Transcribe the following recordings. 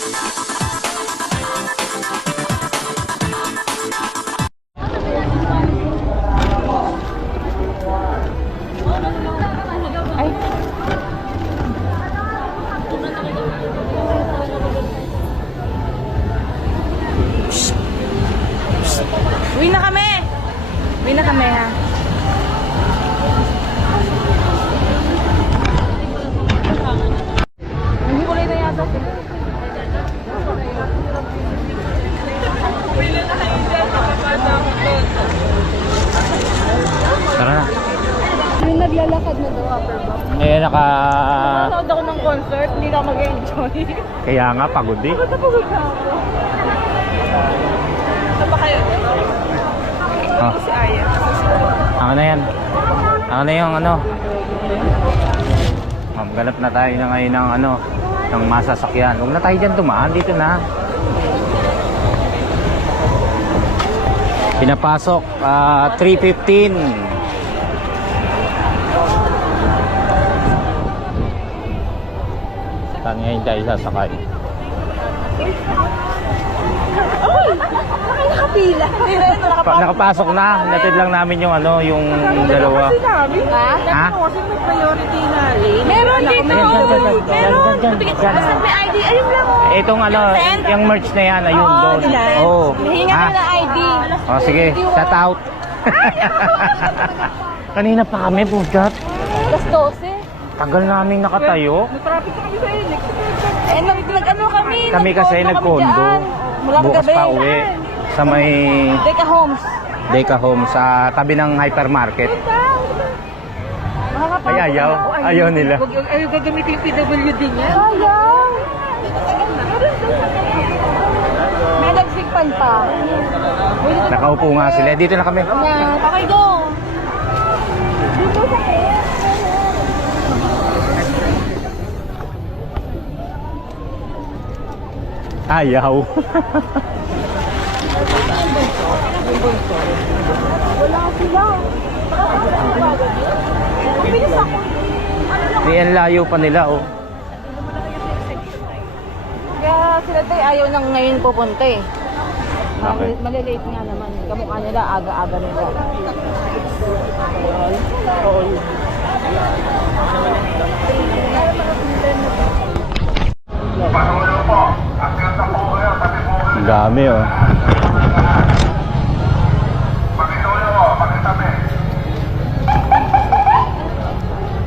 Uwi na kami! Uwi na kami, ha? Hindi kulay na yata sila. Tara na. Yung naglalakad na daw upper box. Eh, Nanonood ako ng concert, hindi na mag-enjoy. Kaya nga, pagod eh. Pagod na ako. Saan ba kayo? Oh. Si Aya. Ako na yan. Ako na yung ano. Maghanap na tayo na ngayon ng ano, ng masasakyan. Huwag na tayo dyan dumaan. Dito na. Pinapasok. 3:15. Saan ngayon tayo sasakay? Nakapila. Nakapasok na. Natid lang namin yung ano, yung dalawa. Ha? Kasi may priority na rin. Meron dito. Meron. Basta may ID. Ayun lang. Itong ano, yung merch na yan, ayun doon. Oo. Hinga Ha? na ng ID. Oh, sige, shout out. Kanina pa kami, bugat. Alas 12. Tagal namin nakatayo. Nag-traffic kami sa nag-ano kami. Kami kasi nagpondo. Bukas pa uwi. Sa may Deca Homes. Deca Home, sa tabi ng hypermarket. Ay, ayaw. Ayaw nila. Ayaw gagamitin yung PWD niya. Ayaw. May nagsikpan pa. Nakaupo nga sila. Dito na kami. Okay, go. Dito sa Ayaw. wala sila. Bilis ako. Ang layo pa nila, oh. Kaya sila tayo ayaw nang ngayon pupunta eh. Bakit? Malilate nga naman. Kamukha nila, aga-aga nila. Ang dami, oh.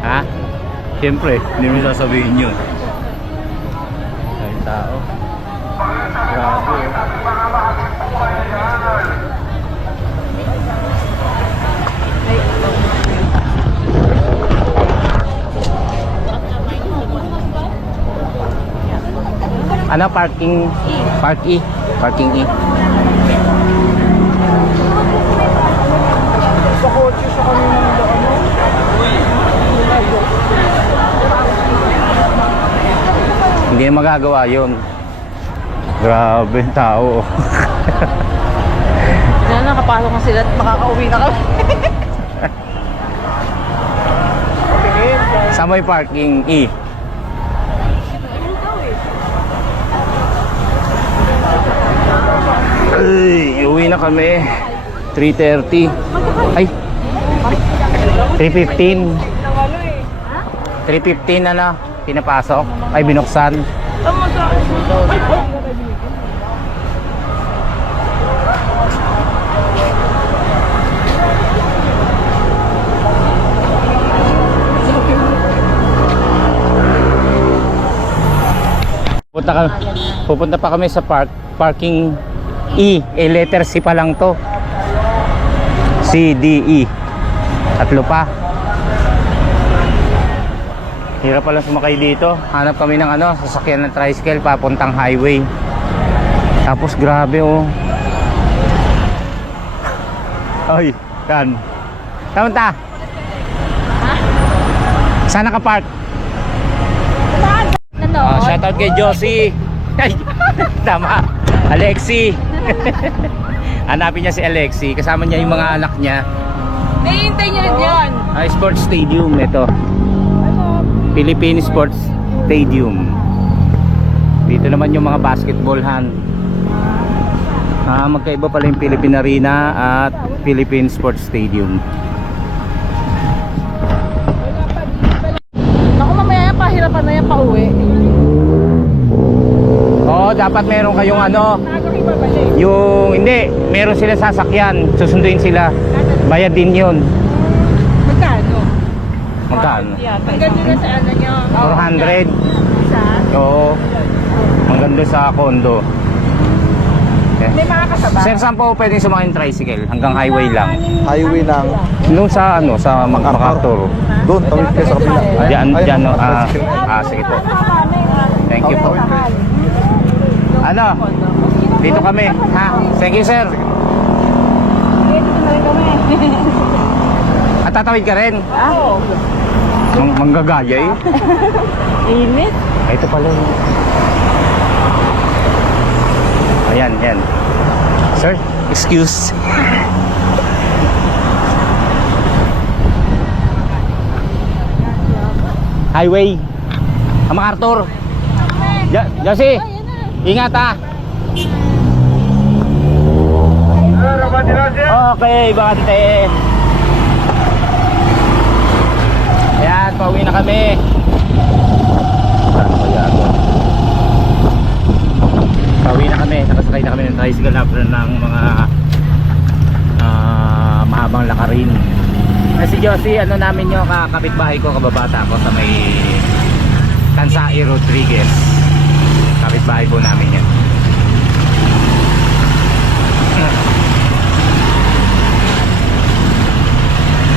Ha? Siyempre, hindi mo sasabihin yun. Ay, tao. Grabe, oh. Ano, parking? Park E. Parking E. Sa kotse sa kanina Hindi na magagawa yun. Grabe, tao. Diyan nakapasok na sila at makakauwi na kami. Sa may parking E. Ay, uwi na kami. 3:30. Ay. 3:15. 3:15 na na. Pinapasok. Ay, binuksan. Pupunta pa kami sa parking E. Letter C pa lang to. C, D, E. Tatlo pa. Hirap pala sumakay dito. Hanap kami ng ano, sasakyan ng tricycle papuntang highway. Tapos grabe, oh. Ay, kan. Kamunta? Saan nakapark? Shoutout kay Josie. Ay, tama. Alexi. Hanapin niya si Alexi. Kasama niya yung mga anak niya. Nahihintay niyo rin yun. Sports Stadium ito. Philippine Sports Stadium. Dito naman yung mga basketballhan. Magkaiba pala yung Philippine Arena at Philippine Sports Stadium. Naku, mamaya pahirapan na yan pa uwi. Oo, dapat meron kayong ano, Bago ibabalik. yung hindi, meron sila sasakyan, susunduin sila. Bayad din yun. Magkano? Magkano? Ang ganda na sa ano nyo. 400. Isa? Oo. Hanggang doon sa condo. Okay. May mga kasaba. Sir, saan po pwedeng sumakay ng tricycle? Hanggang highway lang. Highway ng Doon sa ano, sa MacArthur. doon, tawid kayo sa kabila. Diyan, Ay, diyan, mga ah, tricycle. sige po. Thank you po. Tawid kayo. Ano? Dito kami. Ha? Thank you, sir. Dito na rin kami. At tatawid ka rin? Oo. Manggagaya eh. Init. Ay, ito pala yun. Ayan, yan. Sir, excuse. Highway. MacArthur. Josie, ingat ha. Okay, bakante. Ayan, pauwi na kami. Saan ba yan? Pauwi na kami. Nakasakay na kami ng tricycle after ng mga mahabang lakarin. Si Josie, ano namin yung kapitbahay ko, kababata ko sa may Kansai Rodriguez. Kapitbahay po namin yan.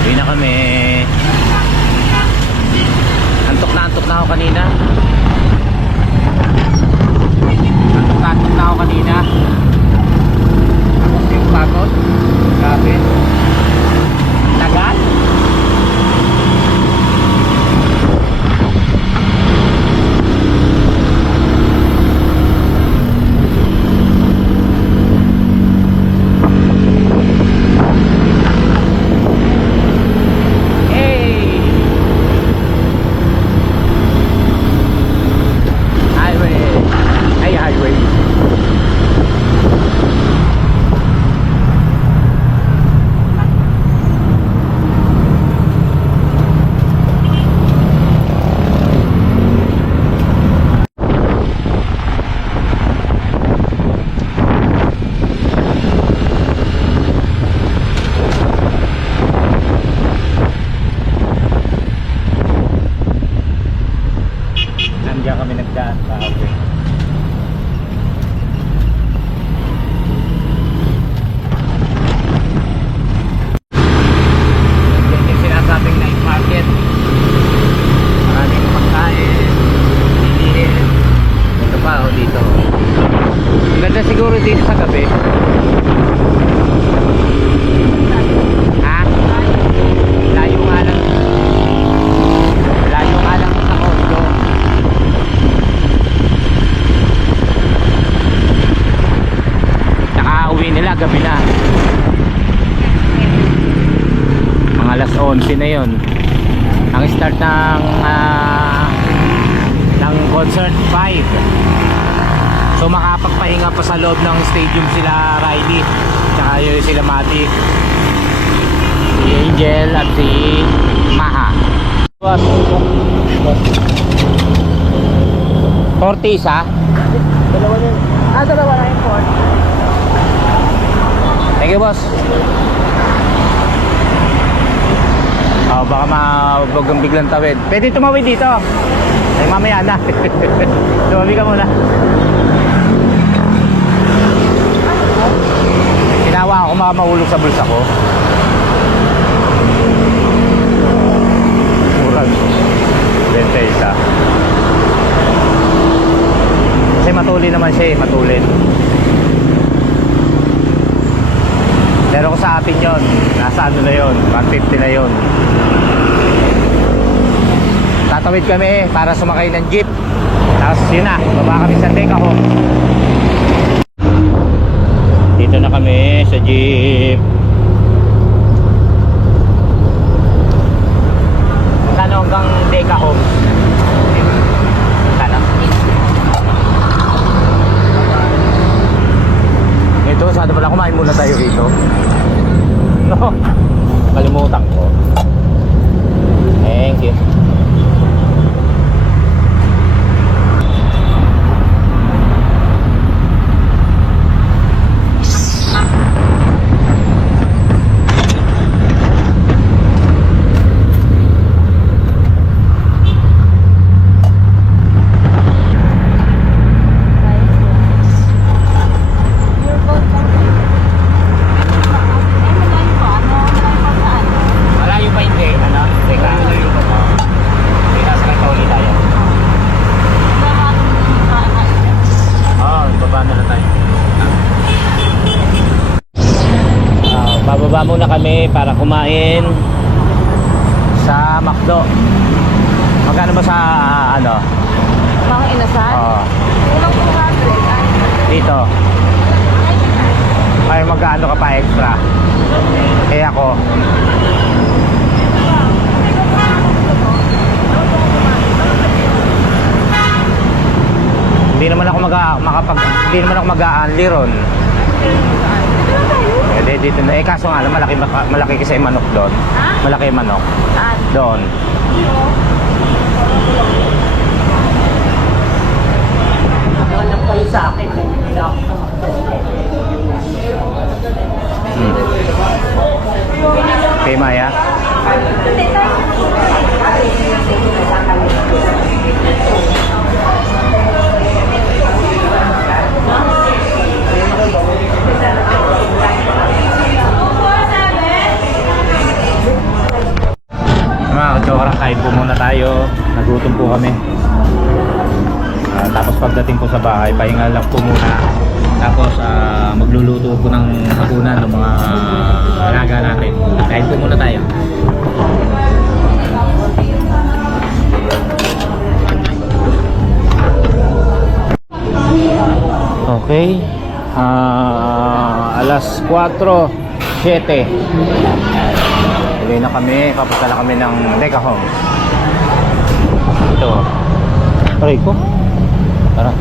Uwi na kami. Antok na ako kanina. Antok na ako kanina. Tapos yung pagod. Grabe. Tagal. Nandiyan kami nagdaan sa highway. Yan yung sinasabing night market. Maraming pagkain, bilihin. Ito pa o dito. Ang ganda siguro dito sa gabi. Ha? Layo nga lang. Layo nga lang sa condo. Uwi nila gabi na, mga alas 11 na yon. Ang start ng concert 5. So makapagpahinga pa sa loob ng stadium sila Riley tsaka yun sila Mati, si Angel at si Maha. 40 isa. Dalawa na yung port. Thank you, boss. Baka mabagang biglang tawid. Pwede tumawid dito. Ay, mamaya na. Tumabi ka muna. Ginawa ako mahulog sa bulsa ko. Murag 21. Kasi matulin naman siya eh, matulin. Pero kung sa atin yun, nasa ano na yun, 150 na yun. Tatawid kami para sumakay ng jeep. Tapos yun na, baba kami sa Decahome. Dito na kami sa jeep. Magkano hanggang Decahome? Magkano? Baba muna kami para kumain sa McDo. Magkano ba sa ano? Mga inasal? Oo. Kulang 200. Dito. Ay magkano ka pa extra? Eh ako. Hindi naman ako hindi naman ako mag-a-unli ron. Eh dito na. Eh kaso nga lang malaki kasi yung manok doon. Malaki yung manok. Saan? Doon. Alam kayo sa akin. Okay, Maya. Mga kachokra, kain po muna tayo. Nagutom po kami. Tapos pagdating po sa bahay, pahinga lang po muna. Tapos magluluto po ng hapunan ng mga alaga natin. Kain po muna tayo. Okay. Alas 4:07. Uwi na kami. Papunta na kami ng Deca Home. Ito. Aray ko. Tara.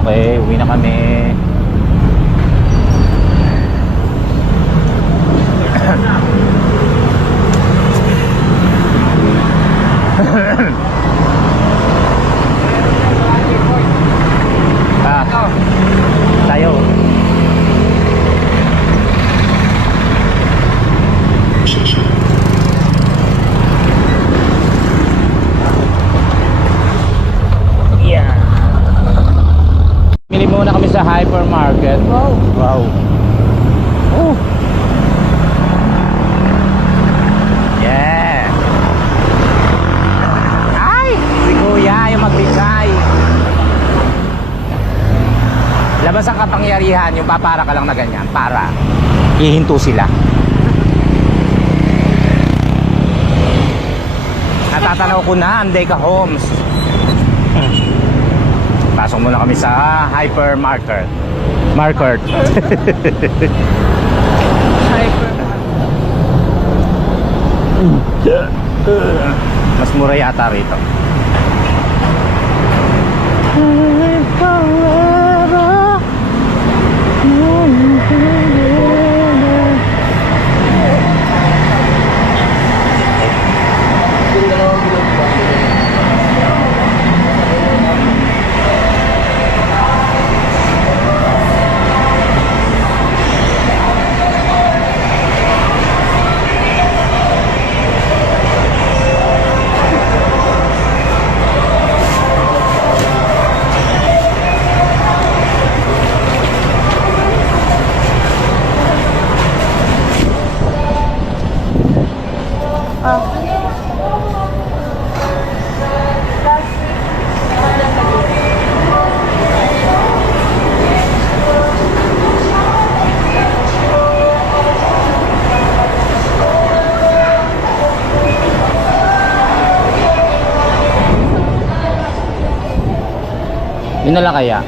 Okay, uwi na kami. Tayo. Bili muna kami sa hypermarket. Wow. Wow. Oh. Yeah. Ay, si Kuya yung magbigay. Labas ang kapangyarihan, yung papara ka lang na ganyan. Para ihinto sila. Natatanaw ko na ang Deca Homes. Pasok muna kami sa hypermarket. Market. Mas mura yata rito. Yun na lang kaya.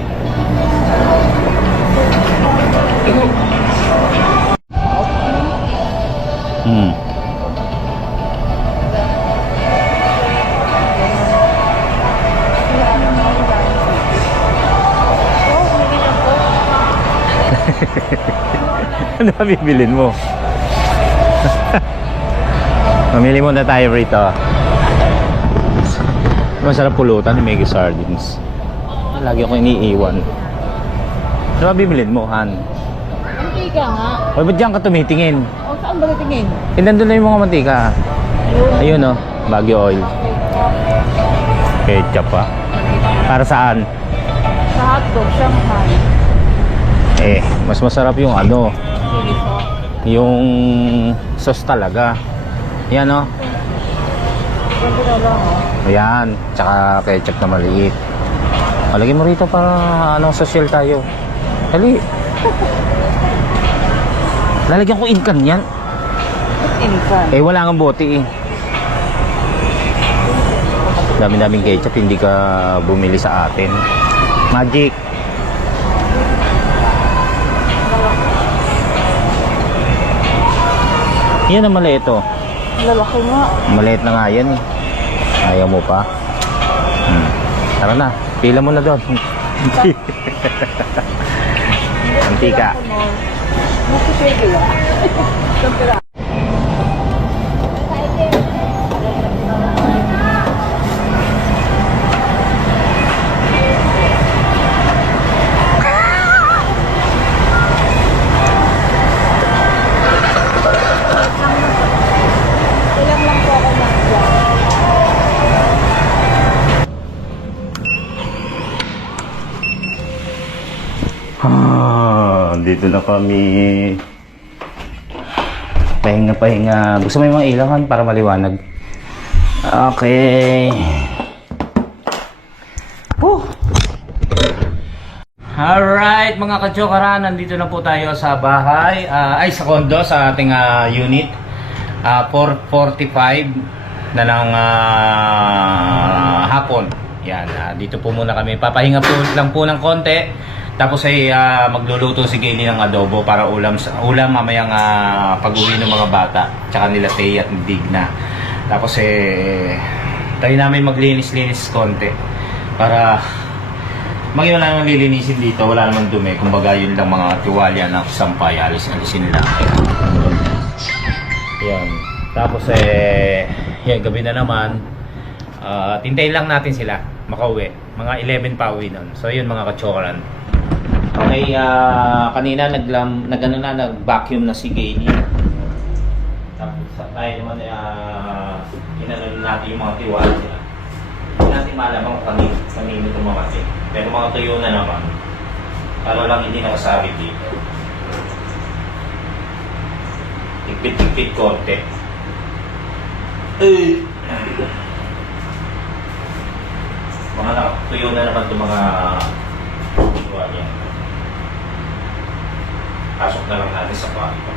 Ano bibilin mo? Mamili muna tayo rito. Masarap pulutan ni Mega Sardines. Lagi ako iniiwan. Ano ba bibilin mo, Han? Mantika nga. O ba't diyan ka tumitingin? O saan ba titingin? Eh, nandun na yung mga mantika. Ayun o, Baguio oil. Ketchup pa. Para saan? Sa hotdog, Shanghai. Eh, mas masarap yung ano, Chili sauce. yung sauce talaga. Yan o. Ganito na lang oh. Ayan, tsaka ketchup na maliit. Lagyan mo rito para anong social tayo. Dali. Lalagyan ko inkan yan. Insan. Eh wala nga bote eh. Dami-daming ketchup, hindi ka bumili sa atin. Magic. Yan ang maliit oh. Lalaki nga. Maliit na nga yan eh. Ayaw mo pa? Tara na, pila mo na doon. Antika. Masipili lang. Siyempre. Ilang lang po ako mag-vlog. Dito na kami. Pahinga. Gusto mo yung mga ilawan para maliwanag? Okay. Alright mga kajokaran, nandito na po tayo sa bahay, sa condo, sa ating unit. 4:45 na ng hapon. Yan, dito po muna kami. Papahinga po lang po ng konti. Tapos ay magluluto si Gayle ng adobo para ulam mamayang pag-uwi ng mga bata. Tsaka nila Tay at Digna. Tapos tayo namin maglinis-linis konti. Para maging wala naman lilinisin dito. Wala naman dumi. Kumbaga yun lang mga tiwalya na sampay. Alisin lang. Yan. Tapos yan, gabi na naman. Tintayin lang natin sila makauwi. Mga 11 pa uwi nun. So yun mga kachokaran. Okay, kanina nag-vacuum na si Gayle. Tapos tayo naman inanon natin yung mga tiwala nila. Hindi natin malaman kung kanino tumamati. Pero mga tuyo na naman. Para lang hindi nakasabit dito. Tigpit-tigpit konti. Mga tuyo na naman itong mga tiwala. Pasok na lang natin sa kwarto.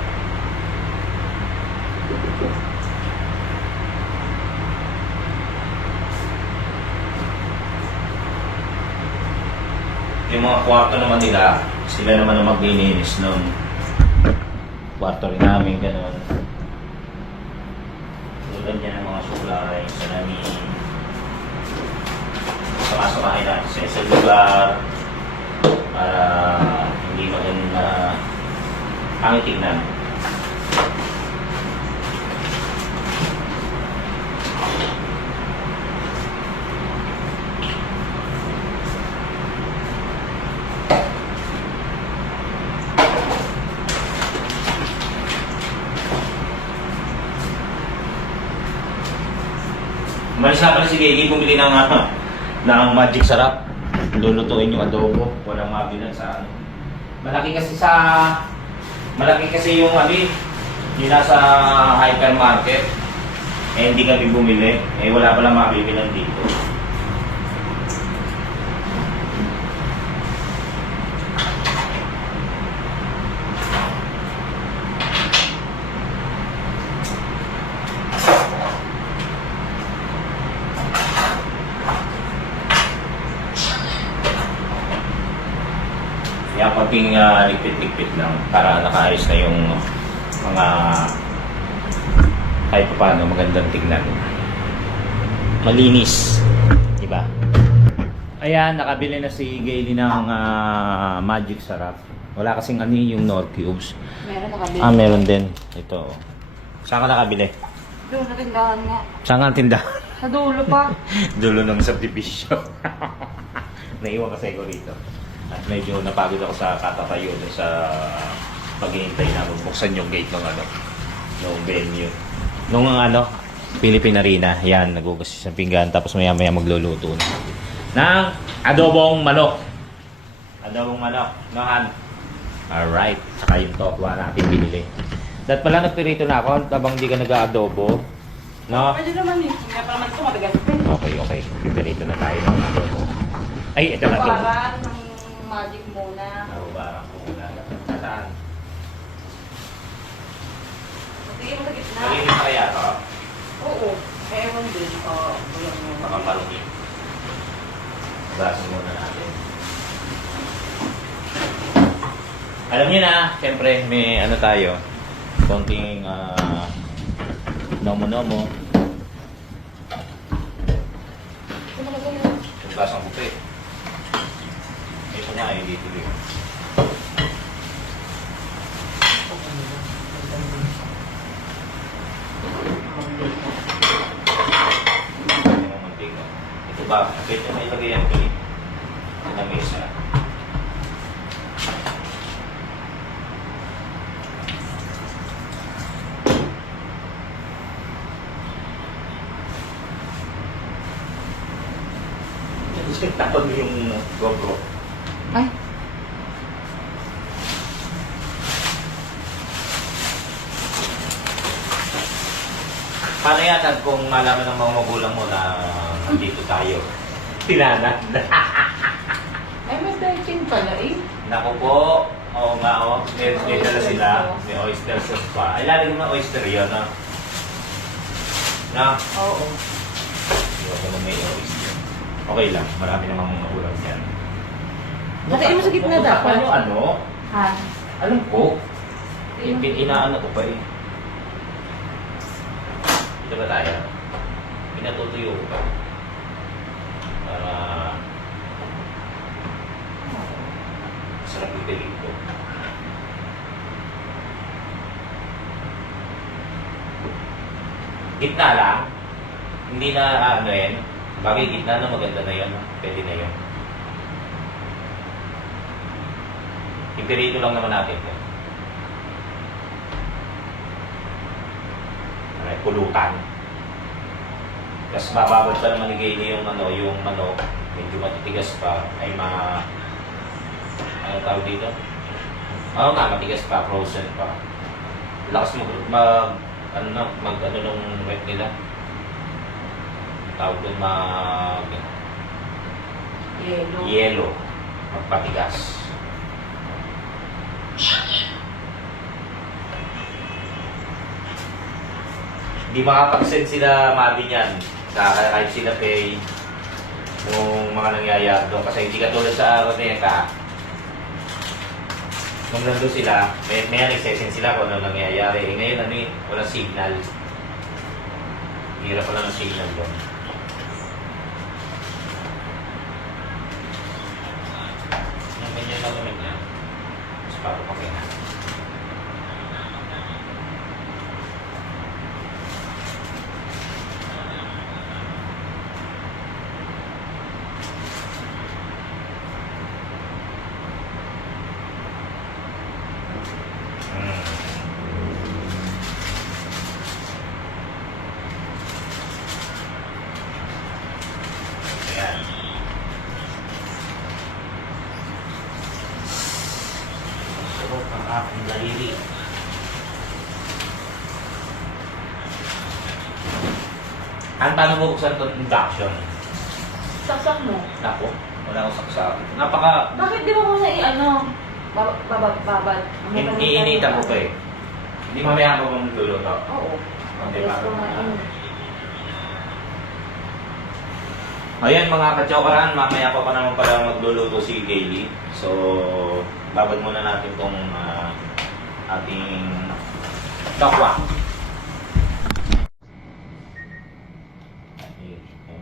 Yung mga kwarto naman nila, sila naman ang maglilinis nun. Kwarto rin namin, gano'n. Tulad yan ang mga suklay, salamin. Saka-sakahin natin sa isang lugar para hindi maganda ang tignan. Umalis na pala si Gayle, bumili ng magic sarap. Lulutuin yung adobo. Walang mabilan sa ano. Malaki kasi yung yung nasa hypermarket. Hindi kami bumili. Wala palang mabibilan dito. Kaya konting ligpit-ligpit lang para nakaayos na yung mga kahit pa paano magandang tignan. Malinis, di ba? Ayan, nakabili na si Gayle ng magic sarap. Wala kasing yung Nor Cubes. Meron nakabili. Meron din. Ito. Saan ka nakabili? Doon sa tindahan nga. Saan ka tindahan? Sa dulo pa. Dulo ng subdivision. Naiwan kasi ko rito. At medyo napagod ako sa katatayo doon sa paghihintay na buksan yung gate ng ng venue. Nung Philippine Arena, yan, nagugas sa pinggan tapos maya-maya magluluto na ng adobong manok. Adobong manok, nohan. Alright, saka yung tokwa natin binili. Dahil pala nagpirito na ako habang hindi ka nag-adobo. No? Pwede naman kaya pa naman ito madagas. Okay. Pipirito na tayo ng adobo. Ay, ito na adobo. Parang ng magic muna. Barang muna. Saan? Alam niyo na, siyempre may ano tayo, konting nomo-nomo. Tugasang bupe. Ito niya ay dito rin. Ito ba? Ito may lagay yan ito sa mesa. Tapos yung GoPro. Ay. Paano yan kung malaman ng mga magulang mo na nandito tayo? Tinanan. Ay, may daichin pala eh. Naku po. Oo nga o. May dala sila. May oyster sauce pa. Ay, lalagyan mo oyster yun, no? No? Oo. Hindi ako na may oyster. Okay lang. Marami namang ulam yan. Hatiin mo sa gitna dapat. Ano? Ha? Alam ko. Inaano ko pa eh. Ito ba tayo? Pinatutuyo ko pa. Para sarap ipilig ko. Gitna lang. Hindi na ano yan. Bagay gitna na maganda na yun. Pwede na yun. Ipirito lang naman natin yun. Alright, pulutan. Tapos mababad pa naman igay niyo yung ano, yung manok. Medyo matitigas pa. Ay ano tawag dito? Oo nga, matigas pa, frozen pa. Lakas mag nung wet nila. Tawag doon yelo. Magpatigas. Hindi makapag-send sila Mabi niyan. Kahit sila pay yung mga nangyayari doon. Kasi hindi katulad sa araw na yan nung nandun sila, may nagsesend sila kung ano nangyayari. Ngayon ano eh, walang signal. Hirap pala ng signal doon. Ganyan lang naman yan. Mas bago pa kaya. Ayan. Sarap ang aking daliri. Paano mo buksan itong induction? Saksak mo. Nako, wala akong saksak. Napaka... Bakit di mo muna i-ano? Babad. Iniinitan ko pa eh. Hindi mamaya ako magluluto. Oo. Hindi ba? Yes, kumain. Ayan mga kachokaran, mamaya pa naman pala magluluto si Kaylee. So, babad muna natin itong ating tokwa.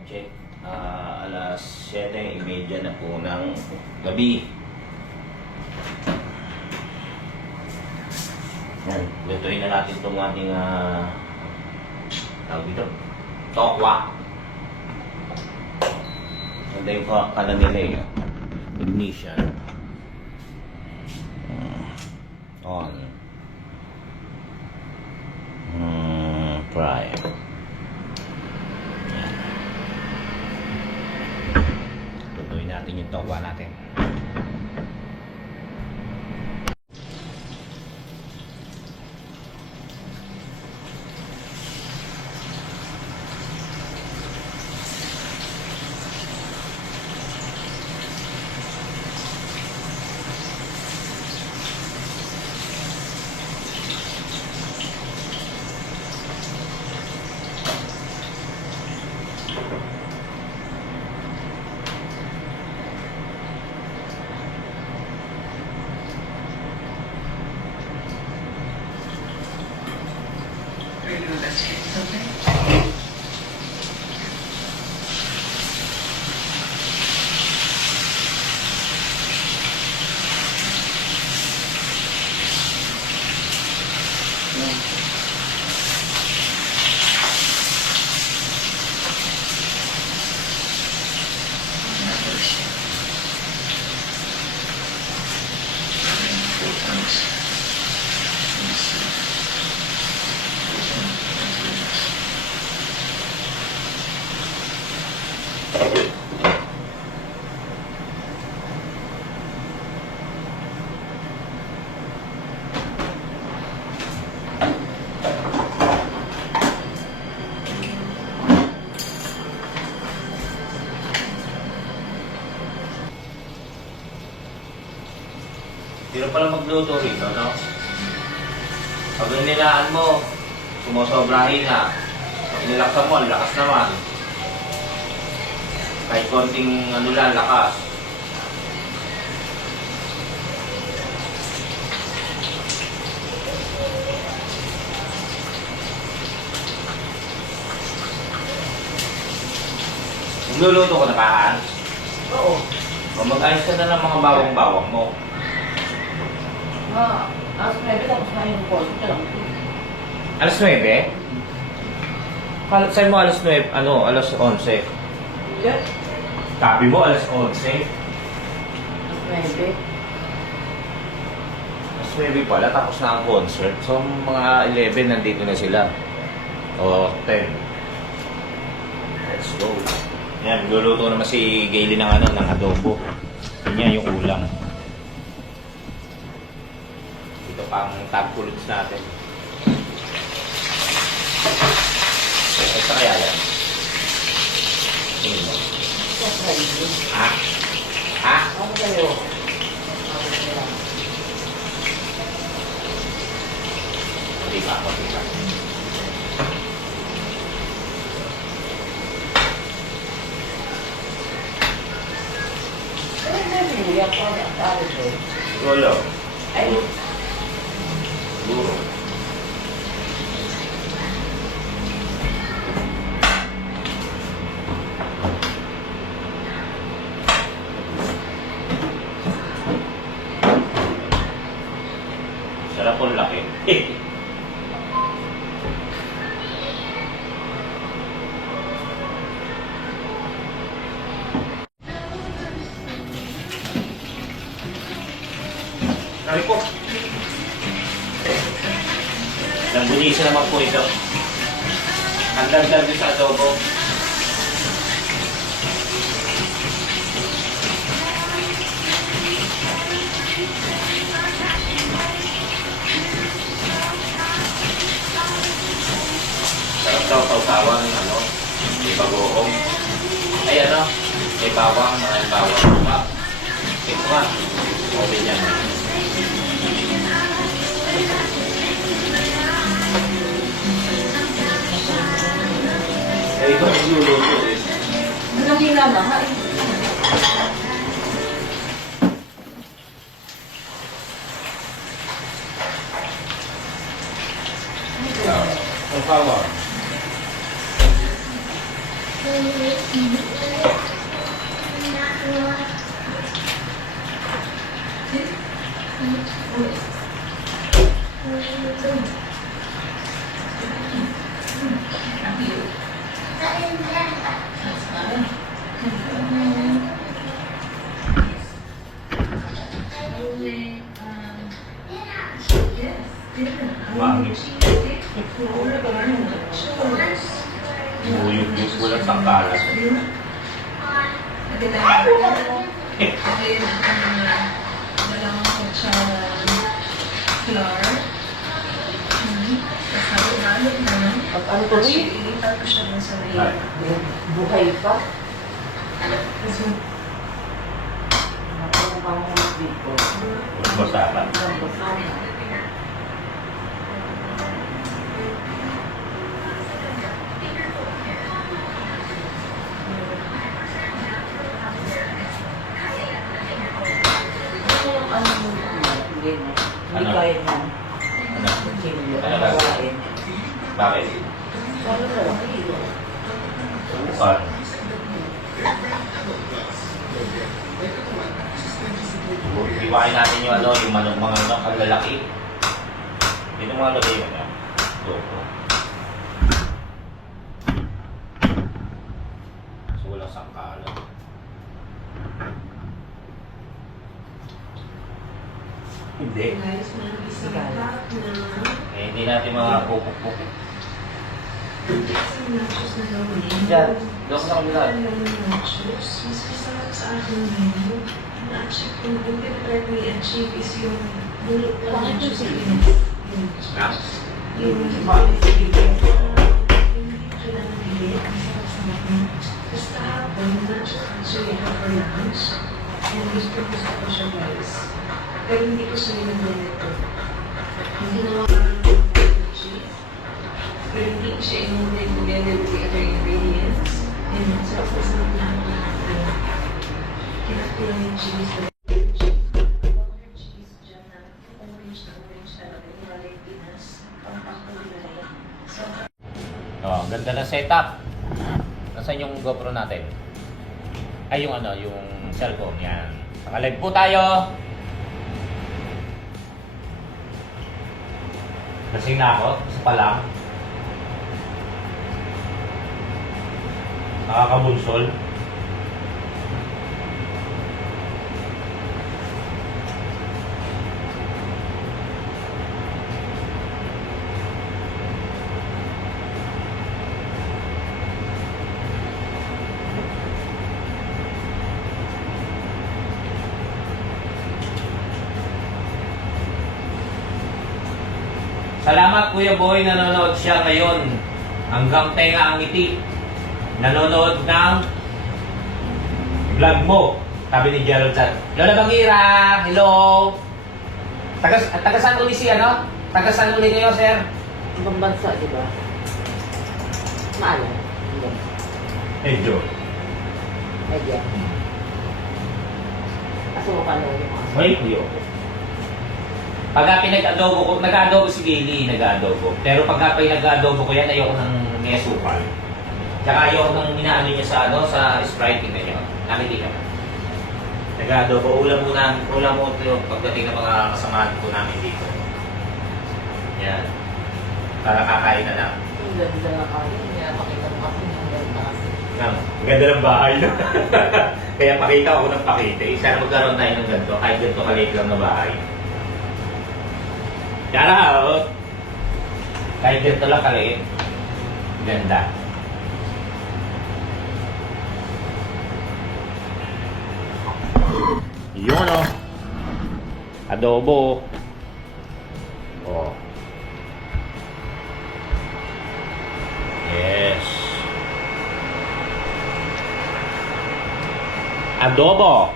Check. Alas 7:30 na po ng gabi. Yan, lutuin na natin itong ating tawag dito, tokwa. Ganda yung kalan nila eh. Ignition. On. Fry. Yan. Lutuin natin yung tokwa natin. Hindi pala magluto rito, no? Pag nilaan mo, sumusobrahin na. Pag nilaksan mo, ang lakas naman. Kahit konting ano lang, lakas. Nagluluto ko na ba? Oo. O mag-ayos ka na ng mga bawang-bawang mo. Alas 9 tapos na yung course ko lang. Alas 9? Sa'yo mo alas 9, ano, alas 11. Yeah. Sabi mo alas 11. Alas 9. Alas 9 pala, tapos na ang concert. So mga 11 nandito na sila. O 10. Let's go. Yan, luluto naman si Gayle ng ano, ng adobo. Yan yung ulam. Ito pang tagpulots natin. Ito kaya yan. Tingin mo. Ha? Ha? Ako kayo. Hindi pa ako, hindi pa. Kuya ko, sabi ko. Siguro. Ay, Siguro. Sarap ang laki. Sabi po. Lambunisa naman po ito. Ang dagdag sa adobo. Sarap daw sausawan ng ano, may bagoong. Ay ano, may bawang, mga bawang. Ito nga, okay yan. Eh, ikaw ang luluto eh. anong ginama? Ang kawa. Mangis. Buyog-yug ko lang sa kalas. Pag ano ko rin? Buhay pa. Ano pa mo dito? Basahan. Hindi kaya na. Ano ba? Bakit? Bukan. Iwain natin yung ano, yung manok mga ano, ang lalaki. Dito mga lagay yun, ah. Loko. So, walang sangkalan. Hindi. Eh, hindi natin mga pupuk-pupuk. Diyan, doon sa kabila. Na? Pero hindi ko siya nilagay. Hindi naman pero hindi ko siya inulay together with the other ingredients. And so, ako sa lahat kinat ko lang yung cheese. Cheese dyan na orange talaga. Yung Malay Pinas. So, Oh, ganda na setup. Nasaan yung GoPro natin? Ay, yung ano, yung cellphone. Yan. Nakalive po tayo. Lasing na ako. Isa pa lang. Nakakabunsol. Salamat Kuya Boy, nanonood siya ngayon. Hanggang tenga ang ngiti. Nanonood ng vlog mo. Sabi ni Gerald Chan. Lola Bangira, hello. Taga saan uli si ano? Taga saan uli kayo, sir? Ibang bansa, di ba? Maalam. Hindi. Medyo. Medyo. Kaso mo paano yung mga Wait, kuyo. Pagka pinag-adobo ko, nag-adobo si Bailey, nag-adobo. Pero pagka pinag-adobo ko yan, ayoko ng may asukal. Tsaka ayoko nang inaano niya sa ano, sa Sprite, tingnan niyo. Nakikita mo. Nag-adobo, ulam mo ito pagdating ng mga kasamahan ko namin dito. Yan. Para kakain na lang. Ang ganda na kami. Kaya makita mo kasi ang ganda kasi. Ang ganda ng bahay, no? Kaya pakita ako ng pakita. Sana magkaroon tayo ng ganito, kahit ganito kaliit lang na bahay. Shout out! Kahit ganito lang kaliit. Ganda. Yun, oh. Adobo. Oh. Yes. Adobo.